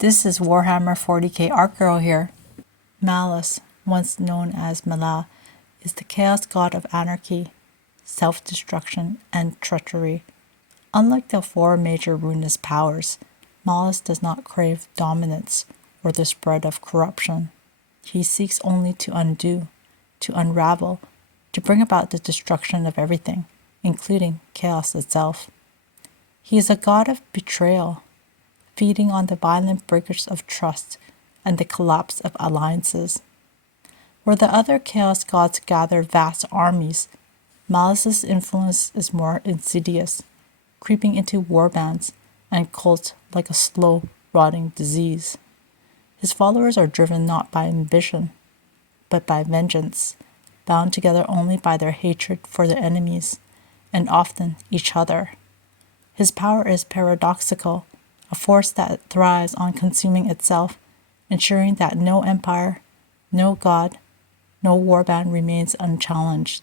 This is Warhammer 40k Art Girl here. Malice, once known as Malal, is the chaos god of anarchy, self-destruction, and treachery. Unlike the four major ruinous powers, Malice does not crave dominance or the spread of corruption. He seeks only to undo, to unravel, to bring about the destruction of everything, including chaos itself. He is a god of betrayal, feeding on the violent breakage of trust and the collapse of alliances. Where the other chaos gods gather vast armies, Malice's influence is more insidious, creeping into warbands and cults like a slow, rotting disease. His followers are driven not by ambition, but by vengeance, bound together only by their hatred for their enemies, and often each other. His power is paradoxical, a force that thrives on consuming itself, ensuring that no empire, no god, no warband remains unchallenged.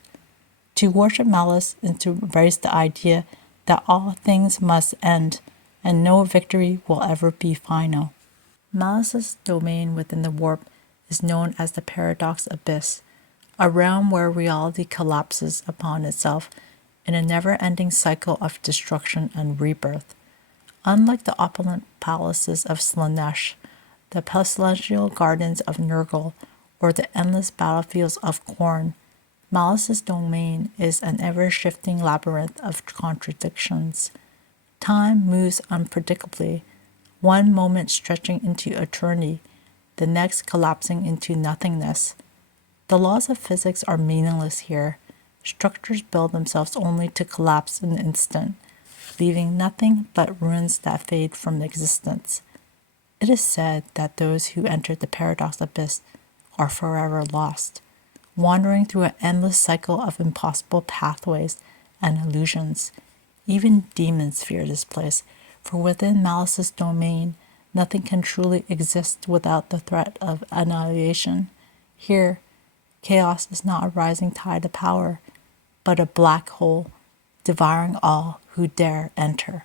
To worship Malice is to embrace the idea that all things must end, and no victory will ever be final. Malice's domain within the warp is known as the Paradox Abyss, a realm where reality collapses upon itself in a never-ending cycle of destruction and rebirth. Unlike the opulent palaces of Slanesh, the pestilential gardens of Nurgle, or the endless battlefields of Khorne, Malice's domain is an ever-shifting labyrinth of contradictions. Time moves unpredictably, one moment stretching into eternity, the next collapsing into nothingness. The laws of physics are meaningless here. Structures build themselves only to collapse in an instant, leaving nothing but ruins that fade from existence. It is said that those who enter the Paradox Abyss are forever lost, wandering through an endless cycle of impossible pathways and illusions. Even demons fear this place, for within Malice's domain, nothing can truly exist without the threat of annihilation. Here, chaos is not a rising tide of power, but a black hole, devouring all who dare enter.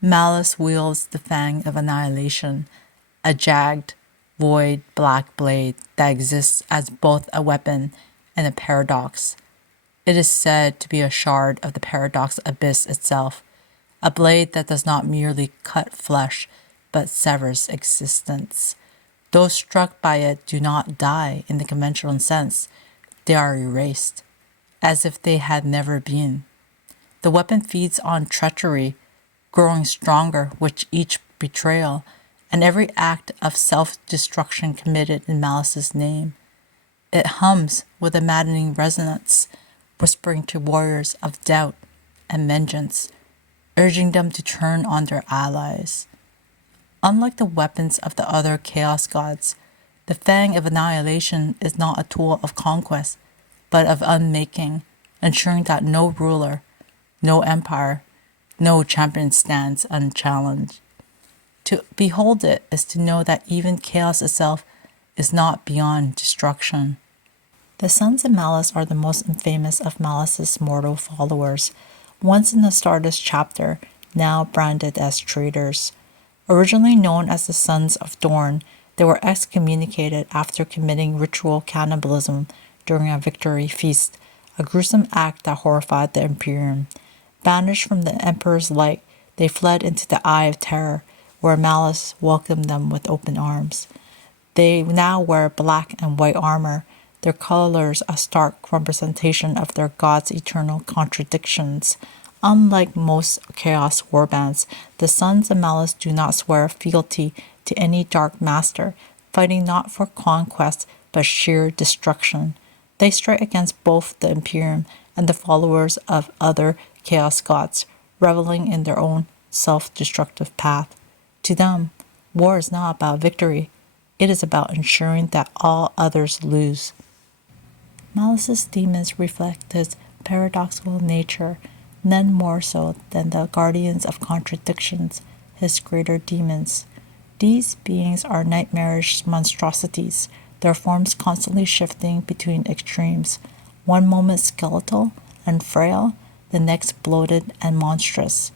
Malice wields the fang of annihilation, a jagged, void black blade that exists as both a weapon and a paradox. It is said to be a shard of the Paradox Abyss itself, a blade that does not merely cut flesh, but severs existence. Those struck by it do not die in the conventional sense. They are erased, as if they had never been. The weapon feeds on treachery, growing stronger with each betrayal, and every act of self-destruction committed in Malice's name. It hums with a maddening resonance, whispering to warriors of doubt and vengeance, urging them to turn on their allies. Unlike the weapons of the other chaos gods, the Fang of Annihilation is not a tool of conquest, but of unmaking, ensuring that no ruler, no empire, no champion stands unchallenged. To behold it is to know that even chaos itself is not beyond destruction. The Sons of Malice are the most infamous of Malice's mortal followers, once in the Stardust chapter, now branded as traitors. Originally known as the Sons of Dorn, they were excommunicated after committing ritual cannibalism during a victory feast, a gruesome act that horrified the Imperium. Banished from the Emperor's light, they fled into the Eye of Terror, where Malice welcomed them with open arms. They now wear black and white armor, their colors a stark representation of their god's eternal contradictions. Unlike most chaos warbands, the Sons of Malice do not swear fealty to any dark master, fighting not for conquest but sheer destruction. They strike against both the Imperium and the followers of other chaos gods, reveling in their own self-destructive path. To them, war is not about victory. It is about ensuring that all others lose. Malice's demons reflect his paradoxical nature, none more so than the guardians of contradictions, his greater demons. These beings are nightmarish monstrosities, their forms constantly shifting between extremes, one moment skeletal and frail, the next bloated and monstrous.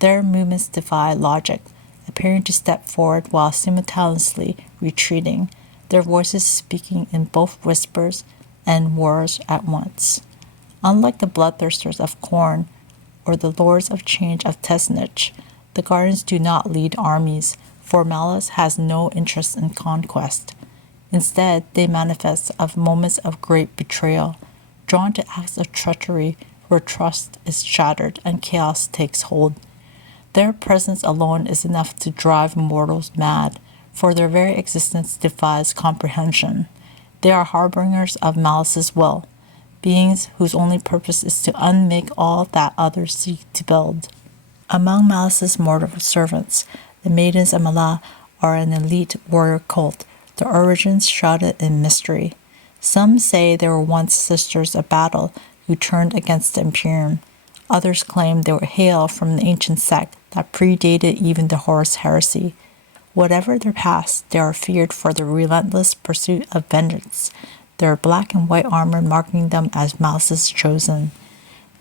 Their movements defy logic, a preparing to step forward while simultaneously retreating, their voices speaking in both whispers and wars at once. Unlike the bloodthirsters of Khorne or the lords of change of Tesnich, the Guardians do not lead armies, for Malice has no interest in conquest. Instead, they manifest of moments of great betrayal, drawn to acts of treachery where trust is shattered and chaos takes hold. Their presence alone is enough to drive mortals mad, for their very existence defies comprehension. They are harbingers of Malice's will, beings whose only purpose is to unmake all that others seek to build. Among Malice's mortal servants, the Maidens of Malal are an elite warrior cult, their origins shrouded in mystery. Some say they were once sisters of battle who turned against the Imperium. Others claim they were hail from an ancient sect that predated even the Horus heresy. Whatever their past, they are feared for their relentless pursuit of vengeance, their black and white armor marking them as Malice's chosen.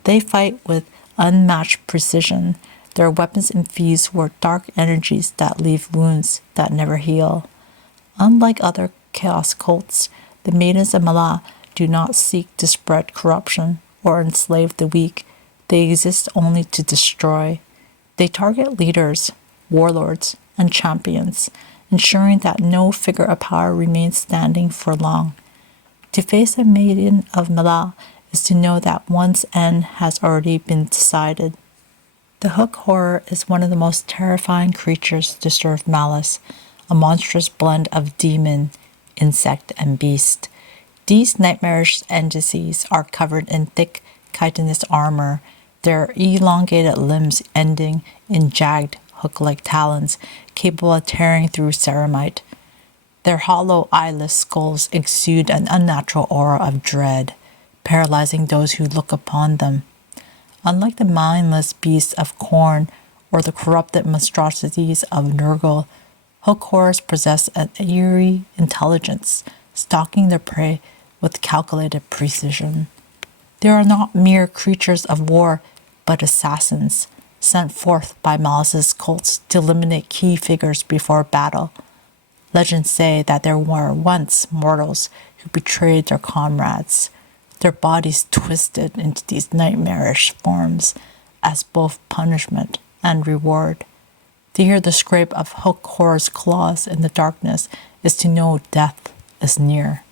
They fight with unmatched precision, their weapons infused with dark energies that leave wounds that never heal. Unlike other chaos cults, the Maidens of Malal do not seek to spread corruption or enslave the weak. They exist only to destroy. They target leaders, warlords, and champions, ensuring that no figure of power remains standing for long. To face a Maiden of Malal is to know that one's end has already been decided. The Hook Horror is one of the most terrifying creatures to serve Malice, a monstrous blend of demon, insect, and beast. These nightmarish entities are covered in thick, chitinous armor, their elongated limbs ending in jagged, hook-like talons capable of tearing through ceramite. Their hollow, eyeless skulls exude an unnatural aura of dread, paralyzing those who look upon them. Unlike the mindless beasts of Khorne or the corrupted monstrosities of Nurgle, Hook Horrors possess an eerie intelligence, stalking their prey with calculated precision. They are not mere creatures of war, but assassins, sent forth by Malice's cults to eliminate key figures before battle. Legends say that there were once mortals who betrayed their comrades, their bodies twisted into these nightmarish forms as both punishment and reward. To hear the scrape of Hook Horror's claws in the darkness is to know death is near.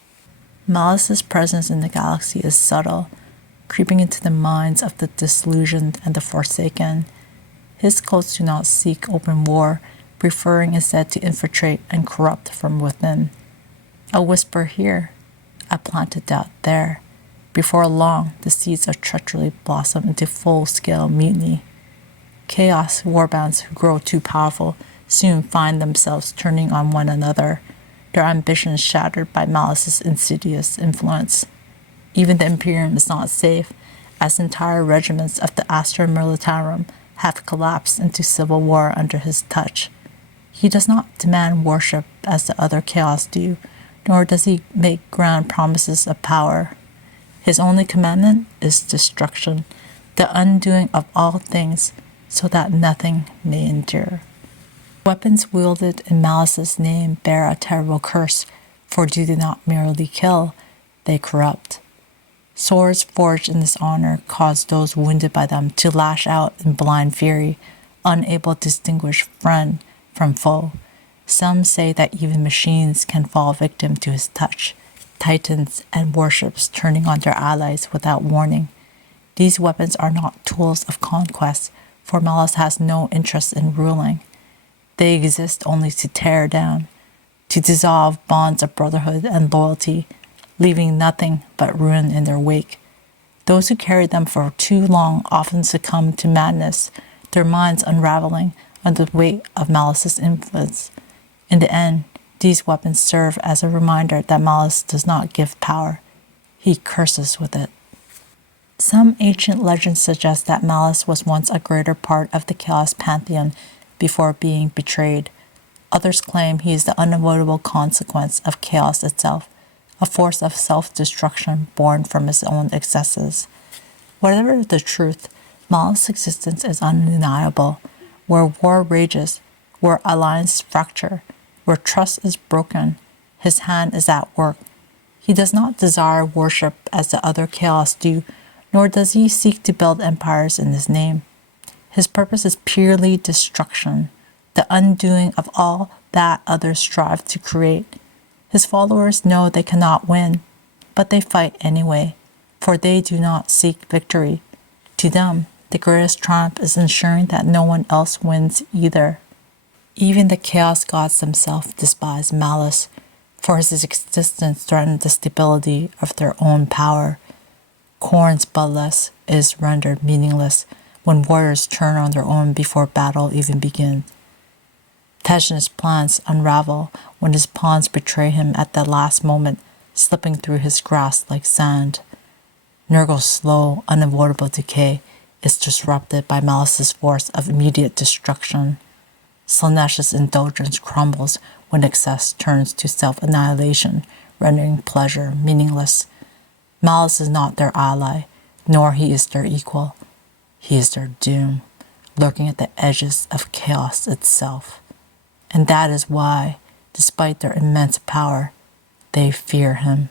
Malice's presence in the galaxy is subtle, creeping into the minds of the disillusioned and the forsaken. His cults do not seek open war, preferring instead to infiltrate and corrupt from within. A whisper here, a planted doubt there. Before long, the seeds of treachery blossom into full-scale mutiny. Chaos warbands who grow too powerful soon find themselves turning on one another, their ambitions shattered by Malice's insidious influence. Even the Imperium is not safe, as entire regiments of the Astra Militarum have collapsed into civil war under his touch. He does not demand worship as the other chaos do, nor does he make grand promises of power. His only commandment is destruction, the undoing of all things, so that nothing may endure. Weapons wielded in Malice's name bear a terrible curse, for they do not merely kill, they corrupt. Swords forged in this honor cause those wounded by them to lash out in blind fury, unable to distinguish friend from foe. Some say that even machines can fall victim to his touch, titans and warships turning on their allies without warning. These weapons are not tools of conquest, for Malice has no interest in ruling. They exist only to tear down, to dissolve bonds of brotherhood and loyalty, leaving nothing but ruin in their wake. Those who carry them for too long often succumb to madness, their minds unraveling under the weight of Malice's influence. In the end, these weapons serve as a reminder that Malice does not give power. He curses with it. Some ancient legends suggest that Malice was once a greater part of the Chaos Pantheon before being betrayed. Others claim he is the unavoidable consequence of chaos itself, a force of self-destruction born from his own excesses. Whatever the truth, Malice's existence is undeniable. Where war rages, where alliances fracture, where trust is broken, his hand is at work. He does not desire worship as the other chaos do, nor does he seek to build empires in his name. His purpose is purely destruction, the undoing of all that others strive to create. His followers know they cannot win, but they fight anyway, for they do not seek victory. To them, the greatest triumph is ensuring that no one else wins either. Even the chaos gods themselves despise Malice, for his existence threatens the stability of their own power. Khorne's bloodlust is rendered meaningless when warriors turn on their own before battle even begins. Tejn's plans unravel when his pawns betray him at the last moment, slipping through his grasp like sand. Nurgle's slow, unavoidable decay is disrupted by Malice's force of immediate destruction. Slaaneash's indulgence crumbles when excess turns to self-annihilation, rendering pleasure meaningless. Malice is not their ally, nor he is their equal. He is their doom, lurking at the edges of chaos itself. And that is why, despite their immense power, they fear him.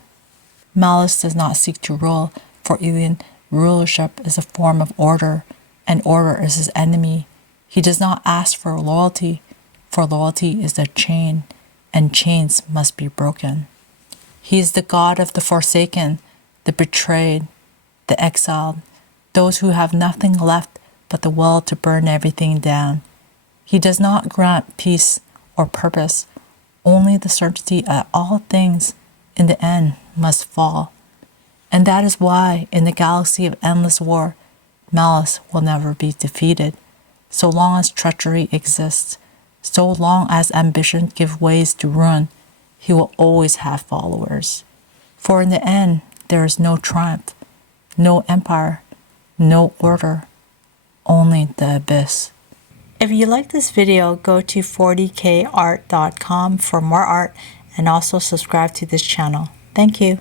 Malice does not seek to rule, for alien rulership is a form of order, and order is his enemy. He does not ask for loyalty, for loyalty is a chain, and chains must be broken. He is the god of the forsaken, the betrayed, the exiled, those who have nothing left but the will to burn everything down. He does not grant peace or purpose, only the certainty that all things in the end must fall. And that is why, in the galaxy of endless war, Malice will never be defeated. So long as treachery exists, so long as ambition gives ways to ruin, he will always have followers. For in the end, there is no triumph, no empire, no order, only the abyss. If you like this video, go to 40kart.com for more art and also subscribe to this channel. Thank you.